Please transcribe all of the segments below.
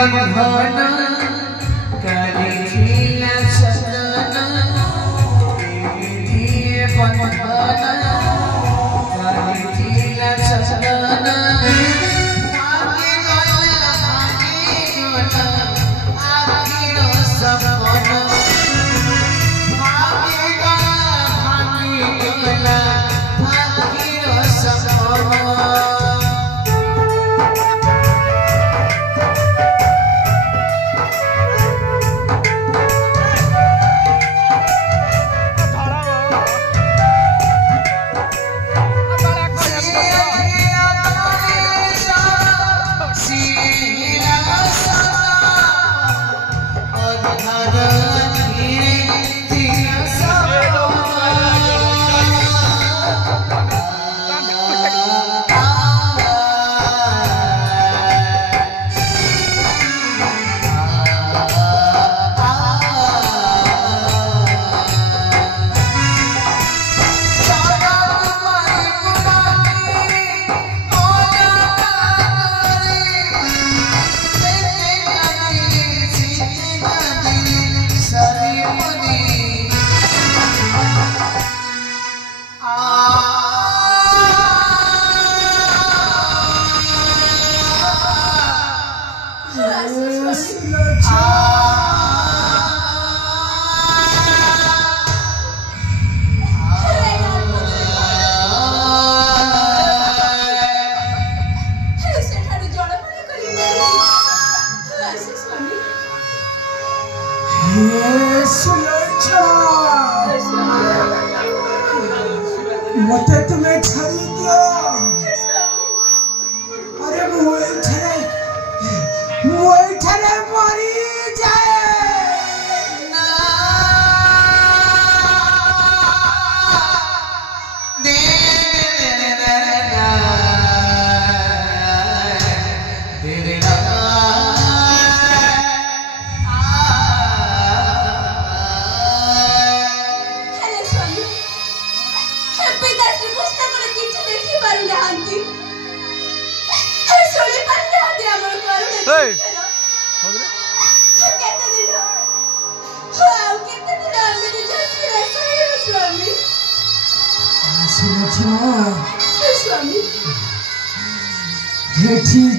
बंधन करिला सदन दिए बंधन करिला सदन आगे गला आखिर सपन आगे गला आखिर सपन मत तुम्हें छड़ी दियो अरे मुई ठरे मरी जाए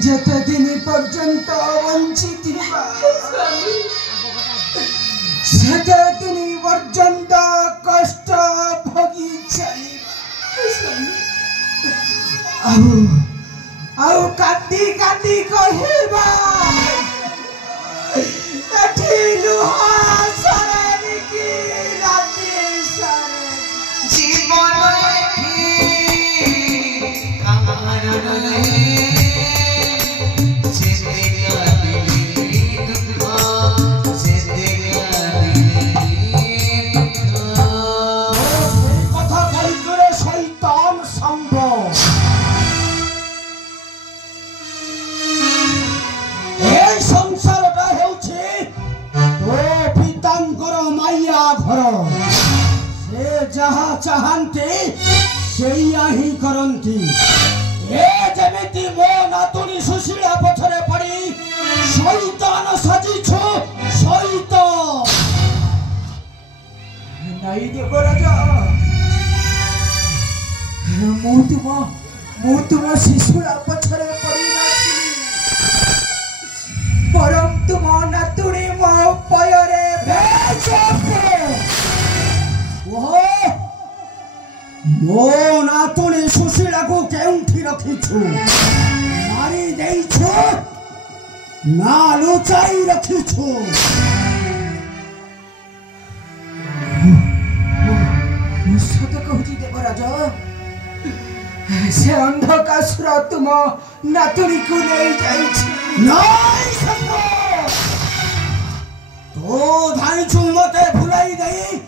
जते दिन पर्यंत वंचित सेते दिन पर्यंत कष्ट भोगी चली आउ काटी काटी कहबा एठी लुहा सरे की राती सरे जीवन जहाँ चाहते सेया ही करती ए जेमिति मो नातुनी सुशीला पछरे पड़ी शैतान सजिछु शैतान नहीं देव राजा मु तुम शिशुला पछरे पड़ी परम तुम नातुनी मो पयरे मो नातुनी सुशीला को केउठी रखिछु मारी देइछु ना लुचाई रखिछु सत कहती देवराज से अंधकासुर तुम नातुनी को नहीं जाइछि नहीं संभव तो धाइछु मते भुलाई देई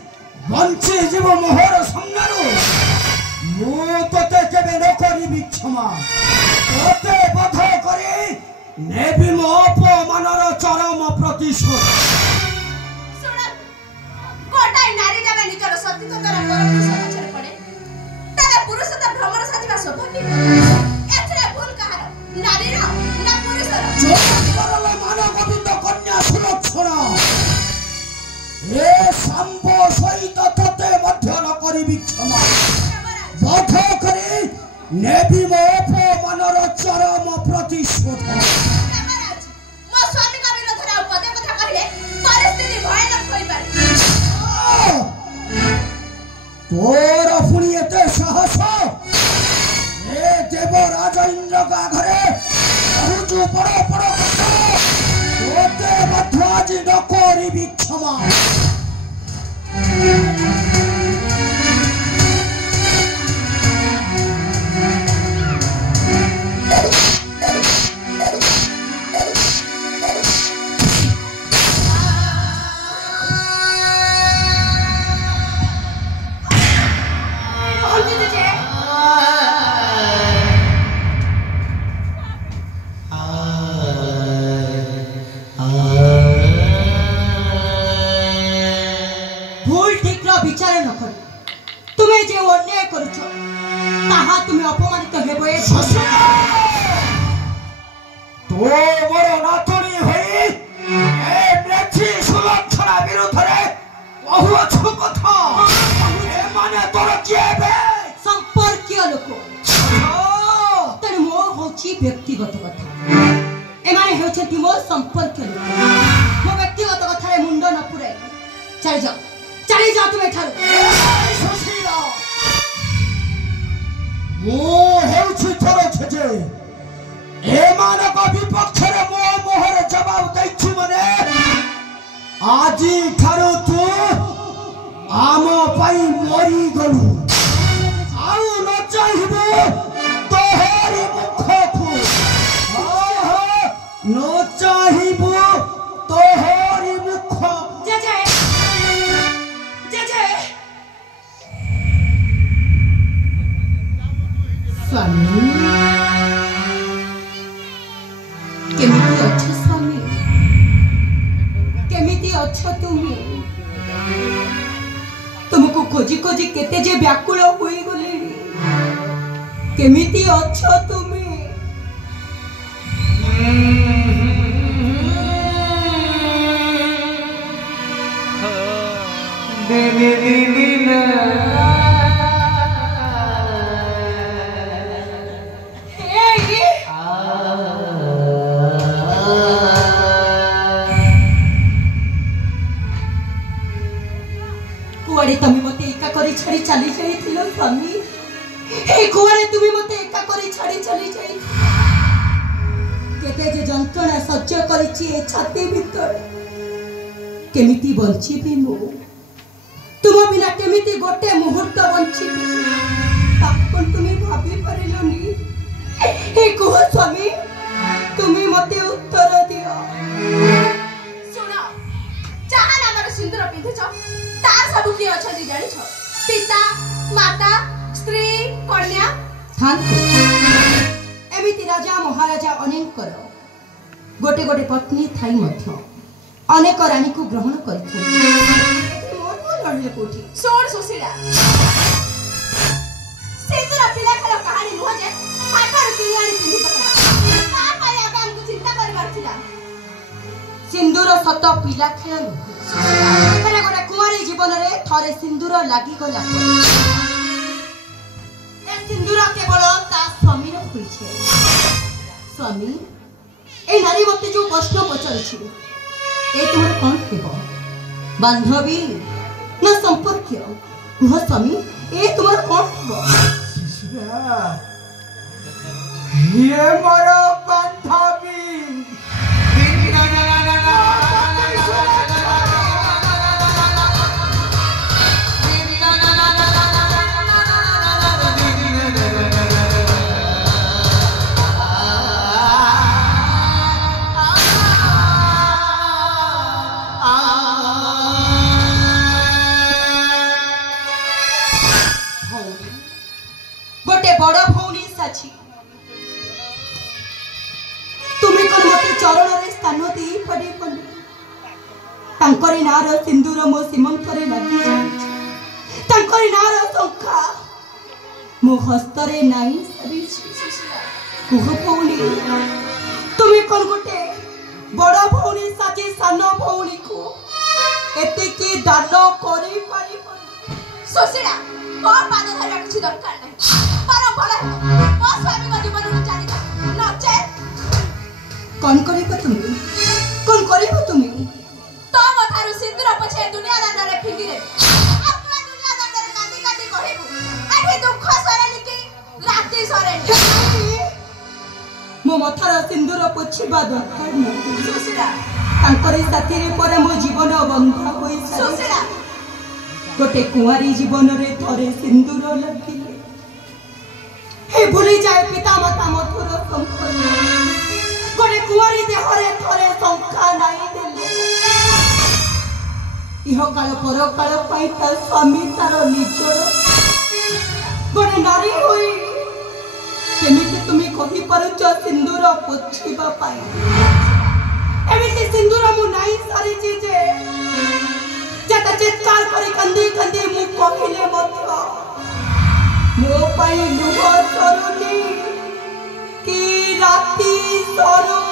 बंची जीव मोहर संगारू मु तोते केबे न करिबि क्षमा तोते बध करी नेबि मो अपमानर चरम प्रतिशोध सुन कोटाई नारी जबे निजर सतीत्वतर परम समाचार पड़े तबे पुरुष त भ्रमर साजिबा स्वाभाविक एथरे भूल कहार नारी रो ना पुरुष रो जो करला मानव କରିବି କ୍ଷମା ବଧ କରି ନେବି ମୋ ଅପମାନର ଚରମ ପ୍ରତିଶୋଧ। ଦେବରାଜ, ମୋ ସ୍ୱାମୀଙ୍କ ବିରୋଧରେ ଆଉ ପଦେ କଥା କହିଲେ ପରିସ୍ଥିତି ଭୟାନକ ହୋଇପାରେ। ତୋର ପୁଣି ଏତେ ସାହସ? ଏ ଦେବରାଜ ଇନ୍ଦ୍ରଙ୍କ ଆଗରେ କହୁଛୁ ବଡ଼ ବଡ଼ କଥା। ତୋତେ ମଧ୍ୟ ଆଜି ନ କରିବି କ୍ଷମା। विचार न कर तुम्हें जे अन्याय करुछ ताहा तुम्हें अपमानित हेबो। तो मोर नातुणी होई ए ब्लेठी सुलक्षणा विरुद्धरे बहुछ कथा। ए माने तोर किए बे संपर्कीय लोक तेणु मो होची व्यक्तिगत कथा। ए माने हेउछथि मो संपर्कीय लोक। मो व्यक्तिगत कथा रे मुंड न पुराई चली जाओ तुम्हें ठार। सुशीला मो हेउछि तोर छजे ए मानक विपक्ष रे मो मोहर जवाब दैछु मने आजी ठारो तू आम पाई मरी गलु आउ न चाहिबो तोहरी मुख को न चाहिबो तोहरी मुख। स्वामी केमिति अच्छो स्वामी केमिति अच्छो तुमी तुमको खोजी खोजी केते जे व्याकुल होई गले केमिति अच्छो तुमी। कुआरे तमे मते एका करी छाड़ी चली जाइथिलो स्वामी। हे कुआरे तुमी मते एका करी छाड़ी चली जाई केते जे जंत्रणा सह्य करिछि ए छाती भीतर केमिति बंचिबी मु तुम बिना केमिति गोटे मुहूर्त बंचिबी तापन तुमी भाबी परिलोनी। हे कुह स्वामी तुमी मते उत्तर दियो। सुन जहां नामर सिंदूर पिंधुछ तार सब किए अछथि जानिछ पिता माता स्त्री कन्या थांतु एमिति राजा महाराजा अनेकर गोटे गोटे पत्नी थाई मध्य अनेक रानी को ग्रहण करथि। एति मोर मोर लढले कोठी सोर सुशीला सिंदूर पिला खेल कहानी नुह जे पाखर किनियानी पिंधि पकड़ा ता पाई आबे हमकु चिंता करबार थिला। सिंदूर सत पिला खेल नुह गोटे कुमारी जीवन रे थरे सिंदूर लागि गला सिंदूर केवल ता स्वामी रो होइछे। स्वामी ए नारी मते जो प्रश्न पचारछि ए तुमर कोन हेबो बांधवी न संपर्कीय कुह स्वामी ए तुमर कोन हेबो। ये मोर बांधवी गोटे बड़ भौणी साची तुम्हें कौन मत चरण रे स्थान दे पड़े तांकरी नार सिंदूर मो सीमंत रे लगी तांकरी नार शंखा मो हस्त रे नाही सरी कुह भौणी तुम्हें कौन गोटे बड़ भौणी साची सान भौणी को एते की दान करी पारी सुशीला ମୋ ପାଦ ଧରିବା କିଛି ଦରକାର ନାହିଁ ବରଂ ଭଲ ହେବ ମୋ ସ୍ୱାମୀଙ୍କ ଜୀବନରୁ ଚାଲିଯାଅ ନଚେତ୍ କଣ କରିବ ତୁମେ କଣ କରିବ ତୁମେ ତମ ଠାରୁ ସିନ୍ଦୁର ପଛେ ଦୁନିଆ ଦାଣ୍ଡରେ ଫିଙ୍ଗି ଦେବି ଆପଣ ଦୁନିଆ ଦାଣ୍ଡରେ କାନ୍ଦି କାନ୍ଦି କହିବୁ ଏଠି ଦୁଃଖ ସରେନି କି ରାତି ସରେନି ମୋ ମଥାର ସିନ୍ଦୁର ପୋଛିବା ଦରକାର ନାହିଁ ସୁଶୀଳା ତାଙ୍କରି ସାଥିରେ ପରେ ମୋ ଜୀବନ ବନ୍ଧା ହୋଇସାରିଛି ସୁଶୀଳା ଗୋଟେ କୁଆରୀ ଜୀବନରେ ଥରେ ସିନ୍ଦୁର ଲାଗିଲେ ହେ ଭୁଲିଯାଏ ପିତା ମାତା ମଧୁର ସମ୍ପର୍କ ଗୋଟେ କୁଆରୀ ଦେହରେ ଥରେ ଶଙ୍ଖା ନାହିଁ ଦେଲେ ଇହକାଳ ପରକାଳ ପାଇଁ ତା ସ୍ୱାମୀ ତାର ନିଜର ଗୋଟେ ନାରୀ ହୋଇ କେମିତି ତୁମେ କହିପାରୁଛ ସିନ୍ଦୁର ପୋଛିବା ପାଇଁ ଏମିତି ସିନ୍ଦୁର ମୁଁ ନାହିଁ ସାରିଛି ଯେ ଯେତେ ଚିତ୍କାର କରି କାନ୍ଦି କାନ୍ଦି ମୁଁ କହିଲେ ମଧ୍ୟ ମୋ ପାଇଁ ଲୁହ ସରୁନି କି ରାତି ସରୁନି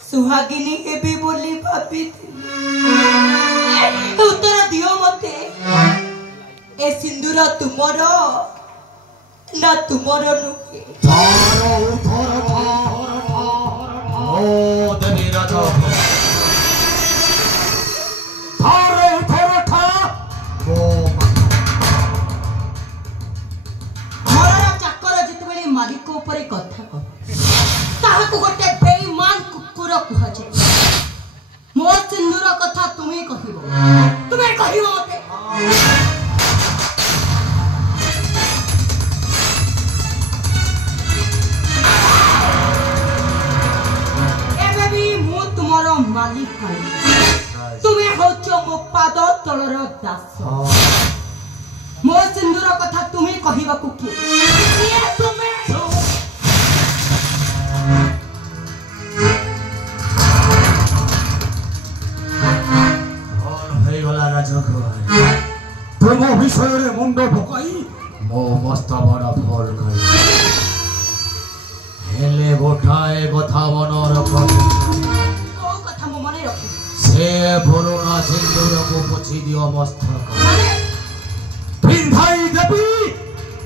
सुहागिनी हेबी बोली भाभी उत्तर दियो मते ए सिंदूर तुमर ना तुमर नुके चाकर जिते मालिक उपरे कथा ताहाकु गोटे बेईमान कुकुर कुहाजे मो सिंदूर कथा तुम्हें कहिबो तुम्हें कहिबो मते एबे भी मु तुमर मालिक तुम्हें होचो मो पाद तलर दास मो सिंदूर कथा तुम्हें कहिबा कुकी ये तुम्हें तुम विषय मुंड भोकाई मो मस्त बड़ फल खाई हेले गोठाए कथा मन रख कथा मो मने रख से पुराना सिंदूर को पोछि दियो मस्तक फिर भाई देवी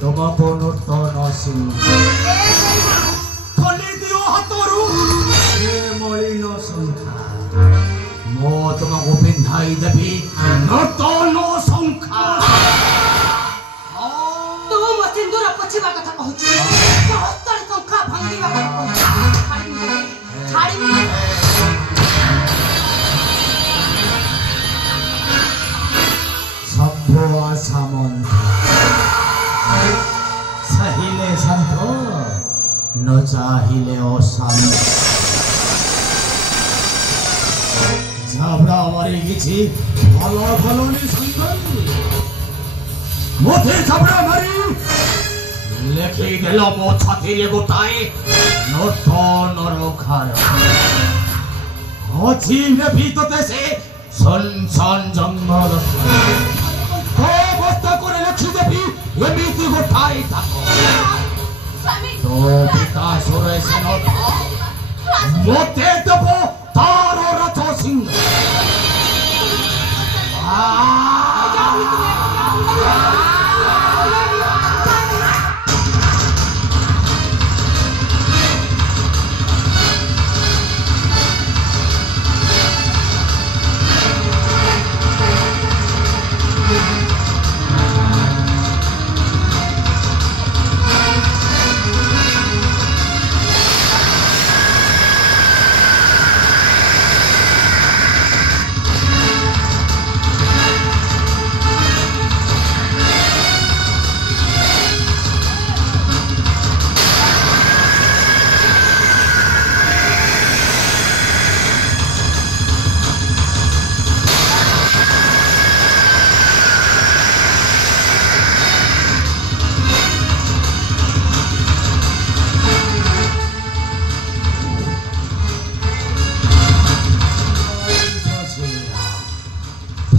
तुमको नूतन सिंदूर खोली दियो हाथरू ए मलिन संख्या मो तुमको पिंधाई देवी नूतन संख्या तू मो सिंदूर पोछिबा कथा कहूची सहस्त्र संख्या भांगीबा कथा छाड़ी शंभो सामंत सहिले संत न चाहिले अशांत झाबड़ा मारी किछि भलो भलोनी संगल मोथे झाबड़ा मारी लेखि देलो मो छाती रे गोटाए नूतन रखार अछि ने भीतते से सनसन जंगल को बस्ता करे लक्ष्मी देवी एमिति गोटाए थाको 비타소의 신호다. 못해 듣고 따로라 조심.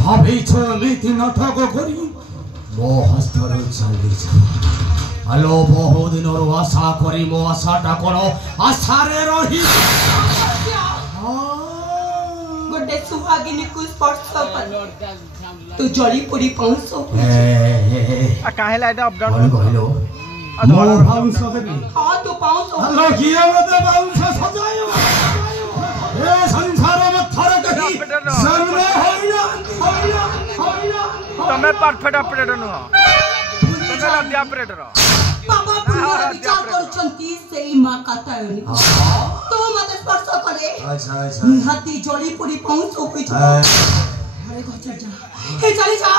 ভাবিছলিতি নাটক করি ମୋ ହସ୍ତରୁ ଚାଲିଛ ଆଲୋ ବହୁ ଦିନରୁ ଆଶା କରି ମୋ ଆଶାଟା କ'ଣ ଆଶାରେ ରହି ଗୋଟେ ସୁହାଗିନୀକୁ ସ୍ପର୍ଶ କରି ତୁ ଜଳି ପୋଡ଼ି ପାଉଁଶ କାହିଁଲା ଏଇଟା ଅପଡାଉନ କ'ଣ କହିଲୁ ମୋ ବାଉଁଶ ଦେବି ହଁ ତୁ ପାଉଁଶ ଆଲୋ କିଏ ମୋତେ ବାଉଁଶ ସଜାଇବ ଏ ସଂସାର ମଥରେ କହି ଜନ୍ମ ହୋଇନା ତମେ ପରଫେକ୍ଟ ଅପରେଟର ନୁହଁ ତମେ ରଦି ଅପରେଟର ବାବା ପୁଣ୍ୟର ବିଚାର କରୁଛନ୍ତି ସେଇ ମା କାତାୟନୀ ତୁ ମୋତେ ସ୍ପର୍ଶ କଲେ ନିହାତି ଜଳି ପୋଡ଼ି ପାଉଁଶ ହୋଇଯିବ ଘରେ ଘର ଯା ହେ ଚାଲି ଯା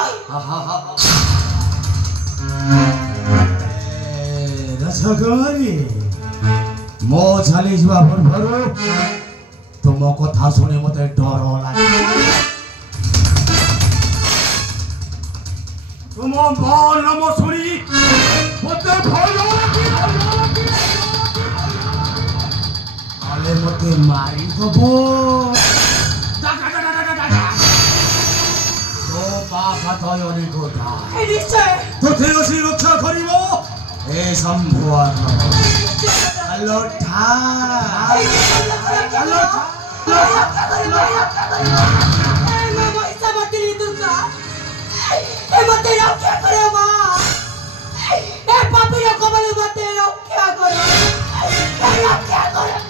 ରସଗୋରୀ ମୋ ଚାଲିଯିବା ପୂର୍ବରୁ ତୁମ କଥା ଶୁଣି ମୋତେ ଡର ଲାଗେ ତୁମ ମା ନାମ ଶୁଣି ମୋତେ ଭୟ ଲାଗେ କାଳେ ମୋତେ ମାରିଦେବ ତୋ ବାପା ଦୟନି ଗୋଟା ତୋତେ ଅସି ରକ୍ଷା କରିବ ଏ ସମ୍ଭୁଆନ ଆଲୋ ଠା ଆଲୋ मते रक्षा करो मां ए पापी रो कमल मते रक्षा करो रक्षा करो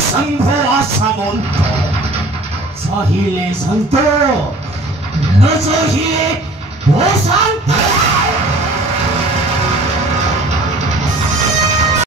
शंभो आसामंत सहिले संतो न सहिले ओ शांत